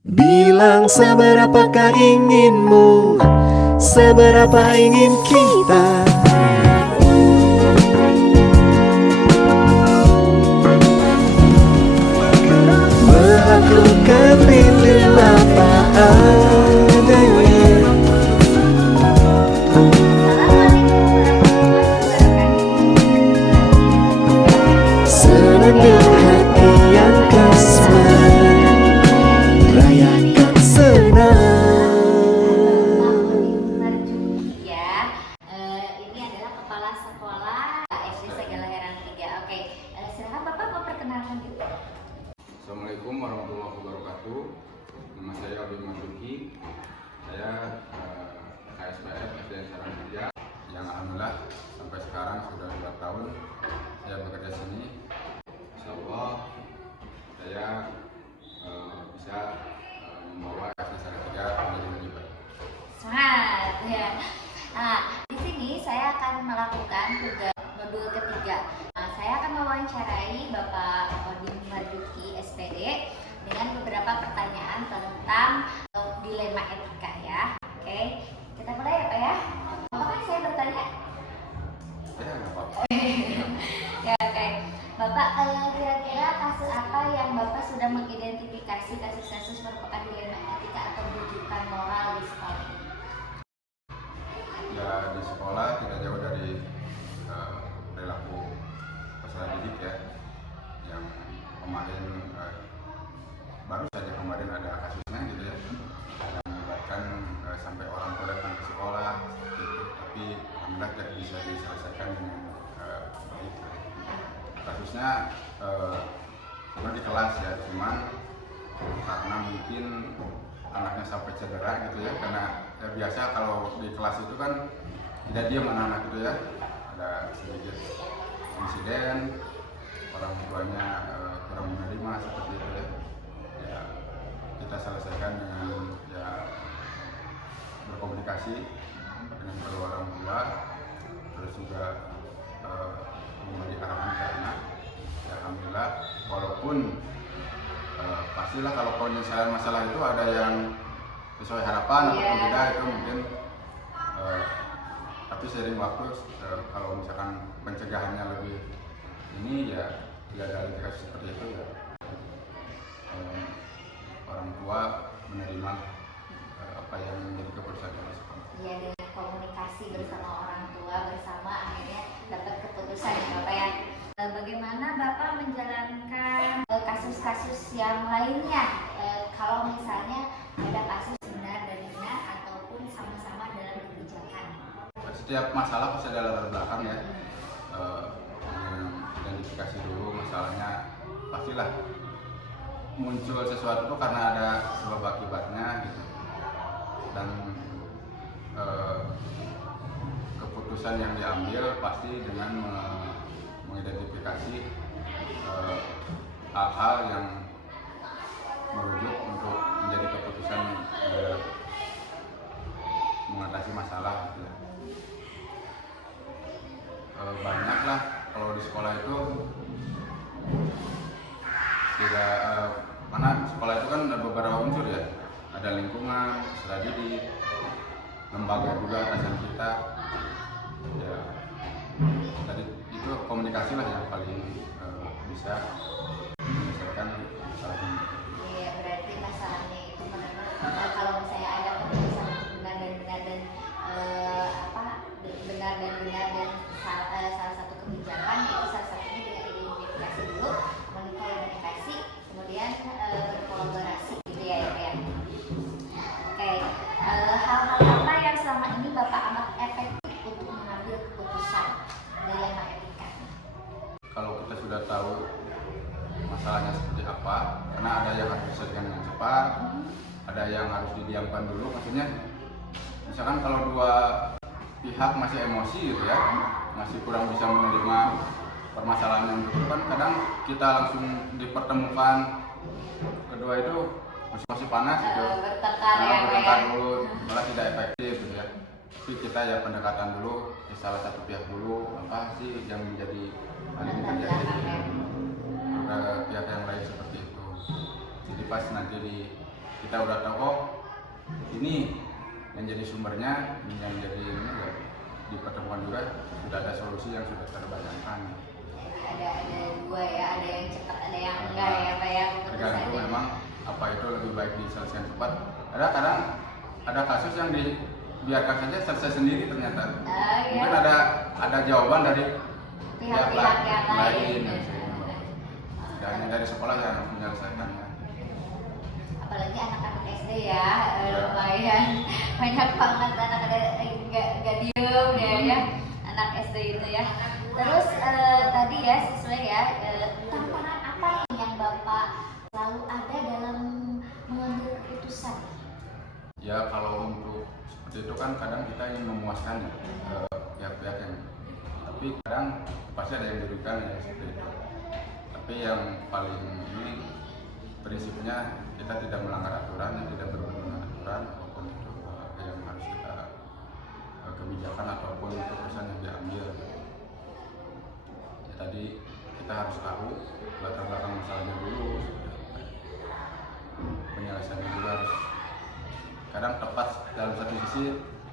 Bilang seberapakah inginmu, seberapa ingin kita melakukan rindu apa adanya. Senandung hati yang kasar, rayakan senang. Ya, ini adalah kepala sekolah SD Segala Herang 3. Oke, silakan Bapak mau perkenalkan diri. Assalamualaikum warahmatullahi wabarakatuh. Nama saya Abdul Marzuki. Saya KSPF SD Herang 3 yang alhamdulillah sampai sekarang sudah 2 tahun saya bekerja sini. Insya Allah saya bisa membawa SD Herang 3 menjadi lebih baik. Semangat ya. Nah, di sini saya akan melakukan tugas modul ketiga. Saya akan mewawancarai Bapak Odin Marzuki SPD dengan beberapa pertanyaan tentang dilema etika ya. Oke, kita mulai ya Pak ya. Apakah saya bertanya? Ya nggak apa-apa. Ya oke. Bapak kira-kira kasus apa yang Bapak sudah mengidentifikasi kasus-kasus merupakan dilema etika atau rujukan moral di sekolah? Ya di sekolah tidak jauh dari perilaku peserta didik ya, yang kemarin baru saja kemarin ada kasusnya gitu ya, yang melibatkan sampai orang tua datang ke sekolah gitu, tapi alhamdulillah tidak bisa diselesaikan dengan baik. Kasusnya sebenarnya di kelas ya, cuman karena mungkin anaknya sampai cedera gitu ya, karena biasa kalau di kelas itu kan tidak diam anak-anak gitu ya, ada sedikit insiden orang tuanya kurang menerima seperti itu ya. Ya kita selesaikan dengan ya berkomunikasi dengan kedua orang tua, terus juga memberi arahan ke anak. Ya, alhamdulillah walaupun pastilah kalau penyelesaian masalah itu ada yang sesuai harapan atau tidak itu mungkin, tapi seiring waktu kalau misalkan pencegahannya lebih ini ya tidak ada lagi kasus seperti itu ya, orang tua menerima apa yang menjadi keputusan dari sekolah. Ya, dengan komunikasi bersama orang tua bersama akhirnya dapat keputusan ya Bapak ya. Bagaimana Bapak menjalankan kasus-kasus yang lainnya kalau misalnya ada kasus benar dan benar ataupun sama-sama dalam kebijakan? Setiap masalah pasti ada latar belakang ya, identifikasi dulu masalahnya, pastilah muncul sesuatu itu karena ada sebab akibatnya gitu, dan keputusan yang diambil pasti dengan mengidentifikasi hal-hal yang merujuk untuk menjadi keputusan mengatasi masalah gitu. Banyak lah kalau di sekolah itu tidak karena sekolah itu kan ada beberapa unsur ya, ada lingkungan, peserta didik, lembaga juga atasan kita ya, tadi itu komunikasi lah yang paling bisa menyelesaikan masalah ini. Iya, berarti masalahnya itu kalau misalnya ada keputusan benar dan benar dan benar dan benar dan salah satu kebijakan, yaitu salah satunya dengan identifikasi dulu, komunikasi, kemudian berkolaborasi gitu ya Pak ya. Oke, hal-hal apa yang selama ini Bapak anggap efektif untuk mengambil keputusan dilema etika? Kalau kita sudah tahu masalahnya seperti apa, karena ada yang harus diselesaikan dengan cepat, ada yang harus didiamkan dulu, maksudnya misalkan kalau dua pihak masih emosi gitu ya, masih kurang bisa menerima permasalahan yang itu kan, kadang kita langsung dipertemukan kedua itu masih panas gitu, bertengkar dulu malah tidak efektif gitu ya. Tapi kita ya pendekatan dulu ke salah satu pihak dulu, apa sih yang menjadi hal ini terjadi, ada pihak yang lain seperti itu. Jadi pas nanti kita udah tahu oh ini yang jadi sumbernya, yang jadi ini ya, di pertemuan juga sudah ada solusi yang sudah terbayangkan. Ada dua ya, ada yang cepat, ada yang enggak ya Pak ya. Tergantung memang apa itu lebih baik diselesaikan cepat. Ada kadang ada kasus yang dibiarkan saja selesai sendiri ternyata. Iya. Mungkin ada jawaban dari Pihak-pihak yang lain. dan dari sekolah yang menyelesaikannya. Apalagi anak-anak SD ya, lumayan banyak banget anak nggak diem ya anak SD itu ya. Terus tadi ya sesuai ya, tantangan apa nih yang Bapak selalu ada dalam mengambil keputusan? Ya kalau untuk seperti itu kan kadang kita ingin memuaskan ya pihak-pihak yang, tapi kadang pasti ada yang dirugikan ya seperti itu. Tapi yang paling ini prinsipnya kita tidak melanggar aturan, tidak berhubungan dengan aturan apapun itu yang harus kita kebijakan ataupun keputusan yang diambil. Ya, tadi kita harus tahu latar belakang masalahnya dulu, penyelesaiannya juga harus kadang tepat dalam satu sisi,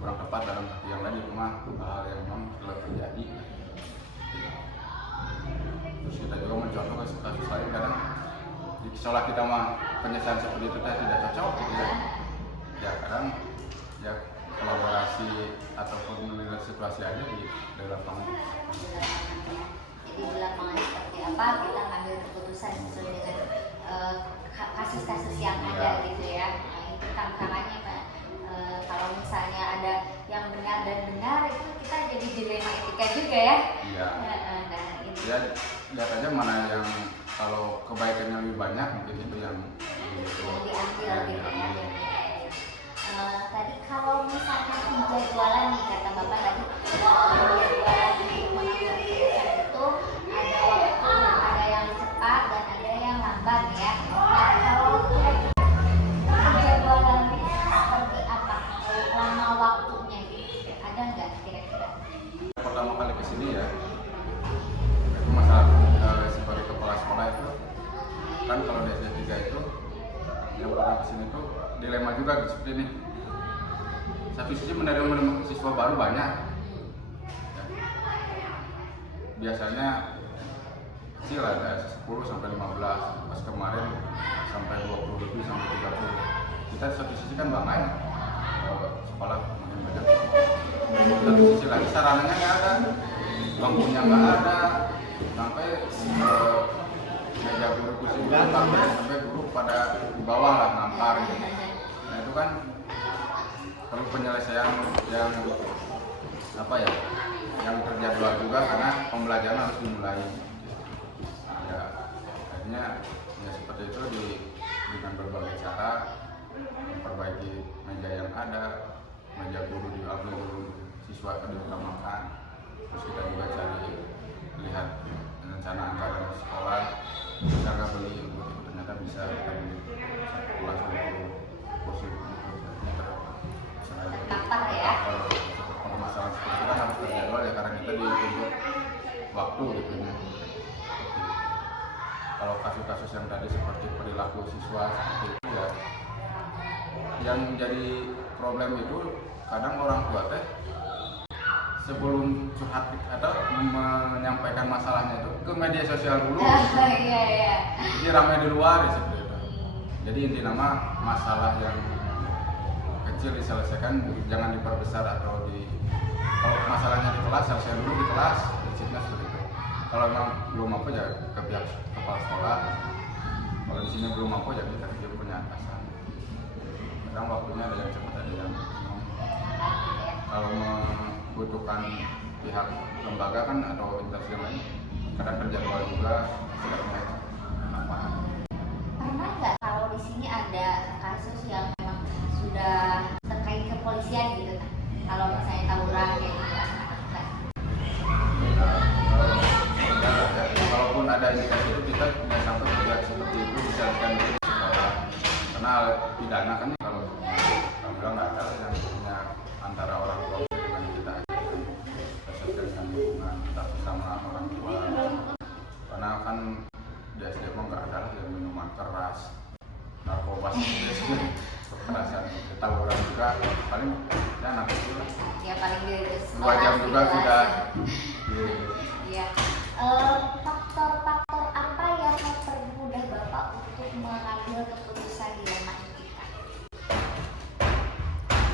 kurang tepat dalam satu yang lain, cuma hal yang memang telah terjadi. Terus kita juga mencontoh kasus lain, kadang di sekolah kita mah penyelesaian seperti itu tidak cocok gitu ya. Ya kadang ya kolaborasi ataupun melihat situasi aja di lapangan. Jadi di lapangan seperti apa kita ngambil keputusan sesuai dengan kasus-kasus yang ada gitu ya. Nah, itu tantangannya Pak. Kalau misalnya ada yang benar dan benar itu kita jadi dilema etika juga ya. Iya. Nah, ini. Ya lihat aja mana yang kalau kebaikannya lebih banyak mungkin itu yang diambil gitu ya. Tadi kalau misalnya penjadwalan nih kata Bapak tadi penjadwalan mengambil keputusan itu ada waktu, ada yang cepat dan ada yang lambat ya. Nah kalau penjadwalannya seperti apa? Lama waktunya gitu. Ada nggak kira-kira? Pertama kali kesini ya itu masalah sebagai kepala sekolah itu kan kalau di SD 3 itu yang pernah kesini itu dilema juga seperti ini. Satu sisi menerima siswa baru banyak ya. Biasanya kecil ada 10 sampai 15, pas kemarin sampai 20 lebih sampai 30. Kita satu sisi kan bangga ya sekolah makin banyak. Satu sisi lagi sarananya nggak ada, bangkunya nggak ada, sampai meja guru kursi guru sampai guru pada di bawah lah ngampar gitu. Nah itu kan perlu penyelesaian yang apa ya, yang terjadwal juga karena pembelajaran harus dimulai. Ya akhirnya ya seperti itu dengan berbagai cara memperbaiki meja yang ada, meja guru diambil dulu, siswa diutamakan. Terus kita juga cari lihat rencana anggaran sekolah, bisa nggak beli buku, ternyata bisa kita beli satu kelas buku kursi Kapan ya? Permasalahan seperti itu kan harus terjadwal ya karena kita dituntut waktu gitu ya. Kalau kasus-kasus yang tadi seperti perilaku siswa seperti itu ya, yang menjadi problem itu kadang orang tua teh sebelum curhat atau menyampaikan masalahnya itu ke media sosial dulu. Iya. Jadi ramai di luar ya seperti itu. Jadi inti nama masalah yang kecil diselesaikan, jangan diperbesar atau kalau masalahnya di kelas selesai dulu di kelas, prinsipnya seperti itu. Kalau memang belum mampu ya ke pihak kepala sekolah. Kalau di sini belum mampu ya kita juga punya atasan. Kadang waktunya ada yang cepat ada yang kalau membutuhkan pihak lembaga kan atau instansi lain kadang terjadwal juga sebenarnya apa. Pernah nggak kalau di sini ada kasus yang memang sudah terkait kepolisian gitu kan? Kalau misalnya tawuran kayak gitu anak-anak. Walaupun ada indikasi itu kita tidak sampai tidak seperti itu diselesaikan dulu karena pidana kan kalau bilang nggak ada yang punya antara orang tua dengan kita selesaikan hubungan kita bersama orang tua karena kan di SD nggak ada yang minuman keras narkoba seperti itu. jam juga kelas. sudah. Iya. Iya. Faktor-faktor apa yang mempermudah Bapak untuk mengambil keputusan di matematika?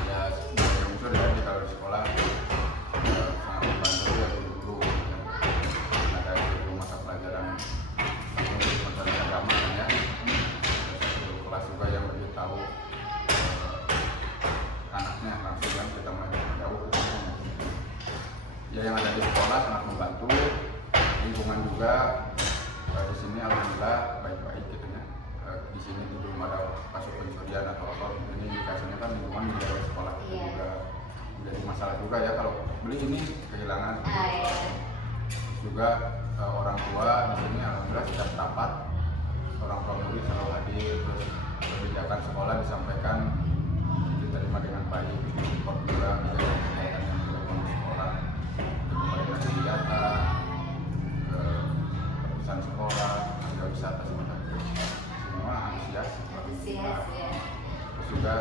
Ya sebagai unsur ya kalau di sekolah sangat membantu ya guru-guru ya. Ada guru mata pelajaran pelajaran agama kan ya. Terus guru kelas juga yang lebih tahu anaknya langsung kan kita mulai jauh ya, yang ada di sekolah sangat membantu. Lingkungan juga di sini alhamdulillah baik-baik gitu ya. Di sini belum ada kasus pencurian atau apa. Ini indikasinya kan lingkungan di daerah sekolah itu Iya. juga menjadi masalah juga ya kalau beli ini kehilangan. Iya. Terus juga orang tua di sini alhamdulillah setiap rapat orang tua murid selalu hadir, terus kebijakan sekolah disampaikan diterima dengan baik, support juga kegiatan yang dilakukan di sekolah, kembali kegiatan perpisahan sekolah, ada wisata sebenarnya semua antusias. Antusias ya. Terus juga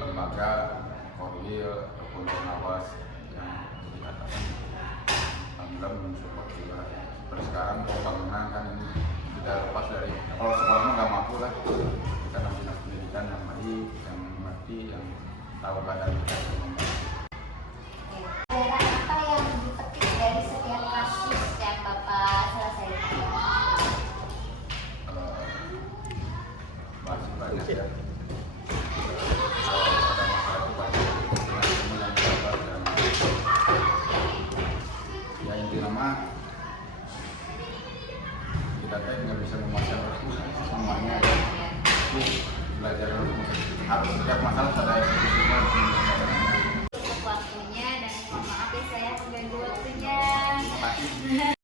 lembaga korwil ataupun pengawas yang dikatakan alhamdulillah mensupport juga. Seperti sekarang pembangunan kan ini tidak lepas dari kalau sekolah mah nggak mampu lah, kita harus dinas pendidikan yang baik, yang mengerti, yang tahu keadaan kita. Pelajaran apa yang dipetik dari setiap kasus yang Bapak selesaikan? Masih banyak ya. Kalau ada masalah itu pasti dengan semua yang sabar dan ya intinya mah kita kan nggak bisa memaksa semuanya ya. Tapi belajar harus setiap masalah ada eksekusinya. Untuk waktunya dan mohon maaf ya saya mengganggu waktunya. Terima kasih.